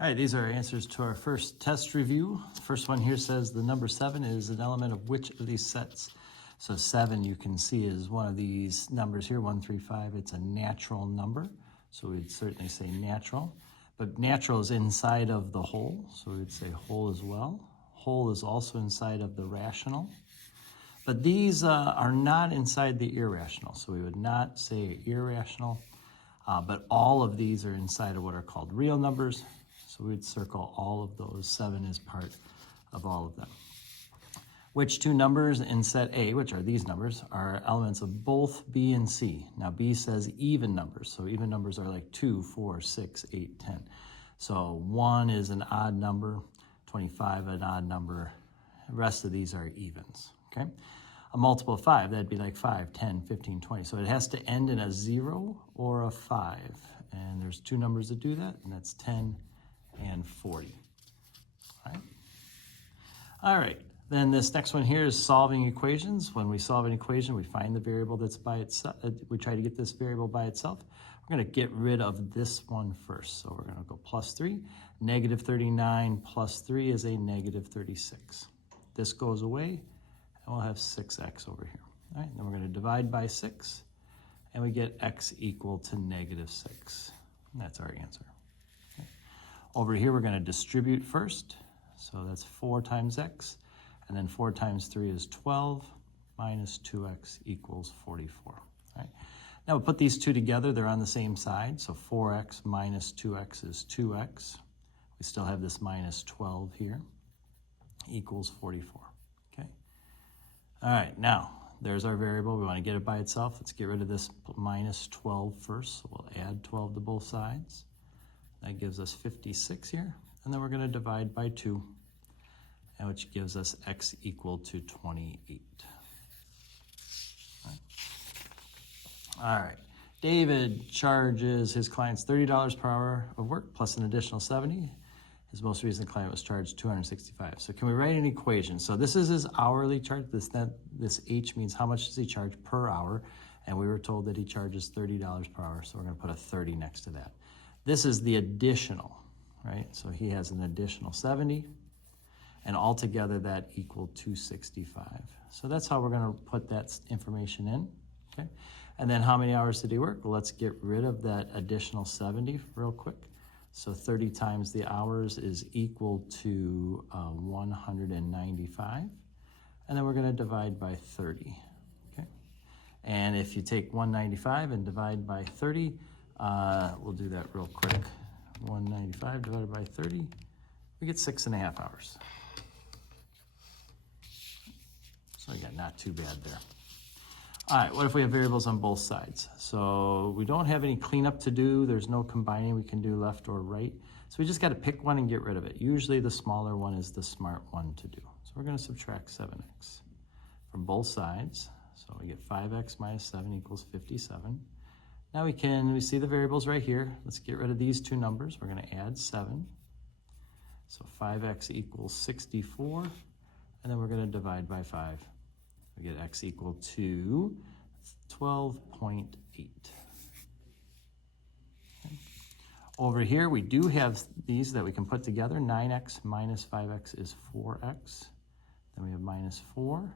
All right, these are our answers to our first test review. The first one here says the number 7 is an element of which of these sets? So 7 you can see is one of these numbers here, 1, 3, 5. It's a natural number, so we'd certainly say natural. But natural is inside of the whole, so we'd say whole as well. Whole is also inside of the rational. But these are not inside the irrational, so we would not say irrational. But all of these are inside of what are called real numbers. So we'd circle all of those. 7 is part of all of them. Which two numbers in set A, which are these numbers, are elements of both B and C? Now B says even numbers. So even numbers are like 2, 4, 6, 8, 10. So 1 is an odd number, 25 an odd number. The rest of these are evens, okay? A multiple of 5, that'd be like 5, 10, 15, 20. So it has to end in a 0 or a 5. And there's two numbers that do that, and that's 10 and 40. All right. Then this next one here is solving equations. When we solve an equation, we find the variable that's by itself. We try to get this variable by itself. We're going to get rid of this one first. So we're going to go plus 3. Negative 39 plus 3 is a negative 36. This goes away, and we'll have 6x over here. All right, then we're going to divide by 6, and we get x equal to negative 6. And that's our answer. Okay. Over here, we're going to distribute first. So that's 4 times x. And then 4 times 3 is 12, minus 2x equals 44. All right. Now we'll put these two together. They're on the same side. So 4x minus 2x is 2x. We still have this minus 12 here, equals 44. Okay. All right, now there's our variable. We want to get it by itself. Let's get rid of this minus 12 first. So we'll add 12 to both sides. That gives us 56 here. And then we're going to divide by 2. Which gives us x equal to 28. All right. David charges his clients $30 per hour of work plus an additional 70. His most recent client was charged $265. So can we write an equation? So this is his hourly charge. This H means how much does he charge per hour? And we were told that he charges $30 per hour. So we're going to put a 30 next to that. This is the additional, right? So he has an additional 70. And altogether that equaled 265. So that's how we're going to put that information in, okay? And then how many hours did he work? Well, let's get rid of that additional 70 real quick. So 30 times the hours is equal to 195. And then we're going to divide by 30, okay? And if you take 195 and divide by 30, we'll do that real quick. 195 divided by 30, we get 6.5 hours. So again, not too bad there. All right, what if we have variables on both sides? So we don't have any cleanup to do. There's no combining we can do left or right. So we just got to pick one and get rid of it. Usually the smaller one is the smart one to do. So we're going to subtract 7x from both sides. So we get 5x minus 7 equals 57. Now we see the variables right here. Let's get rid of these two numbers. We're going to add 7. So 5x equals 64. And then we're going to divide by 5. We get x equal to 12.8. Okay. Over here, we do have these that we can put together. 9x minus 5x is 4x. Then we have minus 4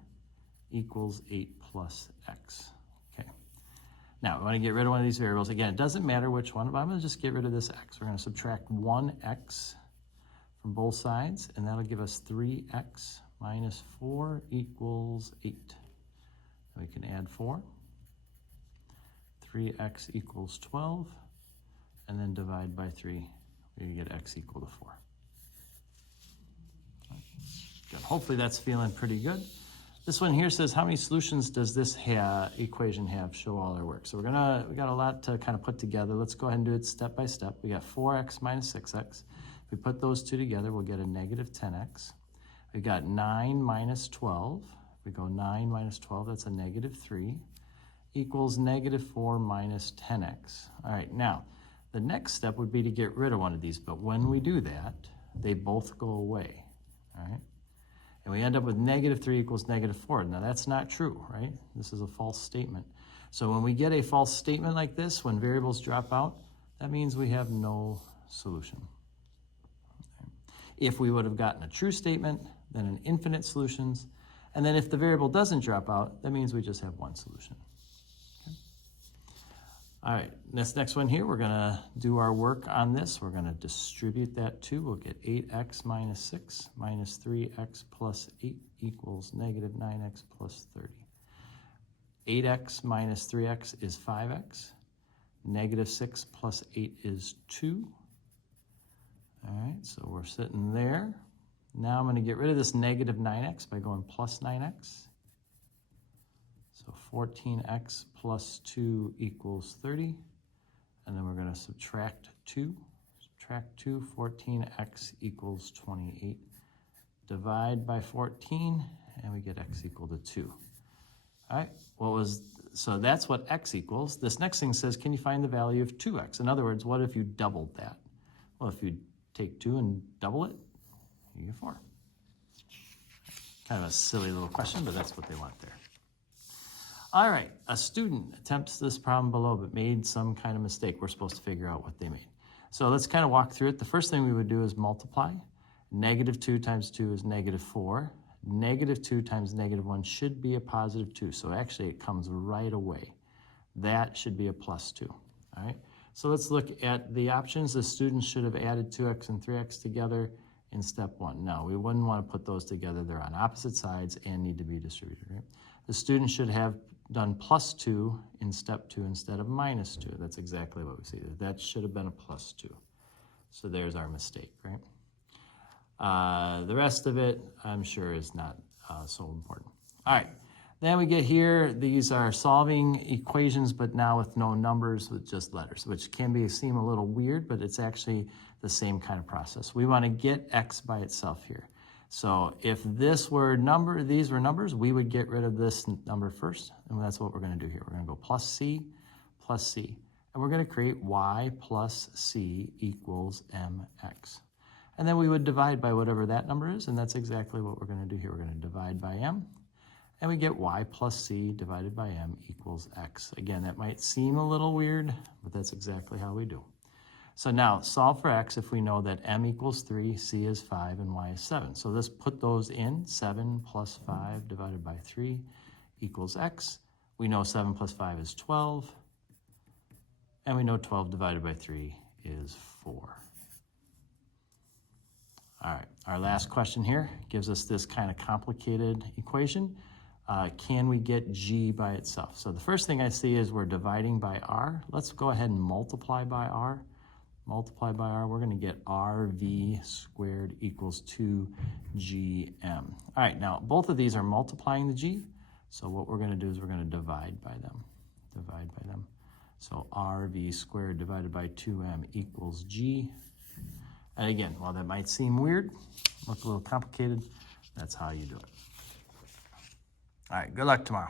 equals 8 plus x. Okay. Now, we want to get rid of one of these variables. Again, it doesn't matter which one, but I'm going to just get rid of this x. We're going to subtract 1x from both sides, and that'll give us 3x minus 4 equals 8. We can add 4. 3x equals 12. And then divide by 3. We get x equal to 4. Good. Hopefully that's feeling pretty good. This one here says, how many solutions does this equation have? Show all our work. So we got a lot to kind of put together. Let's go ahead and do it step by step. We got 4x minus 6x. If we put those two together, we'll get a negative 10x. We got 9 minus 12. If we go 9 minus 12, that's a negative 3, equals negative 4 minus 10x. All right, now, the next step would be to get rid of one of these, but when we do that, they both go away, all right? And we end up with negative 3 equals negative 4. Now, that's not true, right? This is a false statement. So when we get a false statement like this, when variables drop out, that means we have no solution. If we would have gotten a true statement, then an infinite solutions. And then if the variable doesn't drop out, that means we just have one solution. Okay. All right, this next one here, we're gonna do our work on this. We're gonna distribute that too. We'll get 8x minus 6 minus 3x plus 8 equals negative 9x plus 30. 8x minus 3x is 5x. Negative 6 plus 8 is 2. All right, so we're sitting there. Now I'm going to get rid of this negative 9x by going plus 9x. So 14x plus 2 equals 30. And then we're going to subtract 2. Subtract 2, 14x equals 28. Divide by 14, and we get x equal to 2. All right, so that's what x equals. This next thing says, can you find the value of 2x? In other words, what if you doubled that? Well, if you take 2 and double it, you get 4. Kind of a silly little question, but that's what they want there. All right, a student attempts this problem below but made some kind of mistake. We're supposed to figure out what they made. So let's kind of walk through it. The first thing we would do is multiply. Negative 2 times 2 is negative 4. Negative 2 times negative 1 should be a positive 2. So actually it comes right away. That should be a plus 2. All right. So let's look at the options. The students should have added 2x and 3x together in step 1. No, we wouldn't want to put those together. They're on opposite sides and need to be distributed. Right? The students should have done plus 2 in step 2 instead of minus 2. That's exactly what we see. That should have been a plus 2. So there's our mistake, right? The rest of it, I'm sure, is not so important. All right, then we get here. These are solving equations, but now with no numbers, with just letters, which can seem a little weird, but it's actually the same kind of process. We want to get x by itself here. So if these were numbers, we would get rid of this number first, and that's what we're going to do here. We're going to go plus c, and we're going to create y plus c equals mx. And then we would divide by whatever that number is, and that's exactly what we're going to do here. We're going to divide by m, and we get y plus c divided by m equals x. Again, that might seem a little weird, but that's exactly how we do. So now, solve for x if we know that m equals 3, c is 5, and y is 7. So let's put those in. 7 plus 5 divided by 3 equals x. We know 7 plus 5 is 12, and we know 12 divided by 3 is 4. All right, our last question here gives us this kind of complicated equation. Can we get g by itself? So the first thing I see is we're dividing by r. Let's go ahead and multiply by r. Multiply by r, we're going to get rv squared equals 2gm. All right, now both of these are multiplying the g. So what we're going to do is we're going to divide by them. Divide by them. So rv squared divided by 2m equals g. And again, while that might seem weird, look a little complicated, that's how you do it. All right, good luck tomorrow.